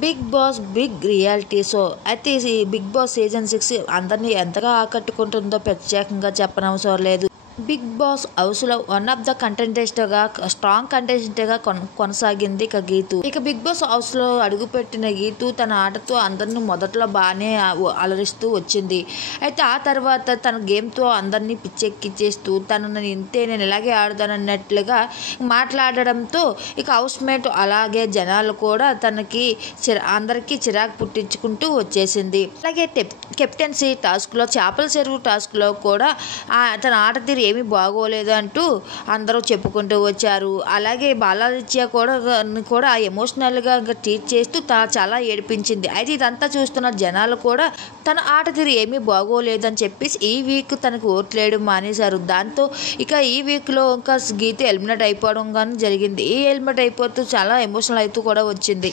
Big Boss big reality show అయితే ఈ big boss season 6 అందరినీ ఎంతగా ఆకట్టుకుంటుందో ప్రత్యేకంగా చెప్పనవసరం లేదు. బిగ్ బాస్ హౌస్లో వన్ ఆఫ్ ద కంటెస్టెంట్గా స్ట్రాంగ్ కంటెస్టెంట్గా కొనసాగింది గీతు. ఇక బిగ్ బాస్ హౌస్లో అడుగుపెట్టిన గీతు తన ఆటతో అందరినీ మొదట్లో బాగానే అలరిస్తూ వచ్చింది. అయితే ఆ తర్వాత తన గేమ్తో అందరినీ పిచ్చెక్కిచ్చేస్తూ నేను ఇంతే, నేను ఇలాగే ఆడతానన్నట్లుగా మాట్లాడడంతో ఇక హౌస్ మేట్ అలాగే జనాలు కూడా అందరికీ చిరాకు పుట్టించుకుంటూ వచ్చేసింది. అలాగే కెప్టెన్సీ టాస్క్లో, చేపల చెరువు టాస్క్లో కూడా తన ఆట తీరు ఏమీ బాగోలేదు అంటూ అందరూ చెప్పుకుంటూ వచ్చారు. అలాగే బాలాదిత్య కూడా ఎమోషనల్గా ట్రీట్ చేస్తూ చాలా ఏడిపించింది. అయితే ఇదంతా చూస్తున్న జనాలు కూడా తన ఆట తీరు ఏమీ బాగోలేదని చెప్పేసి ఈ వీక్ తనకు ఓట్లేయడం మానేశారు. దాంతో ఇక ఈ వీక్లో ఇంకా గీత ఎలిమినేట్ అయిపోవడం కానీ జరిగింది. ఈ ఎలిమినేట్ అయిపోతూ చాలా ఎమోషనల్ అవుతూ కూడా వచ్చింది.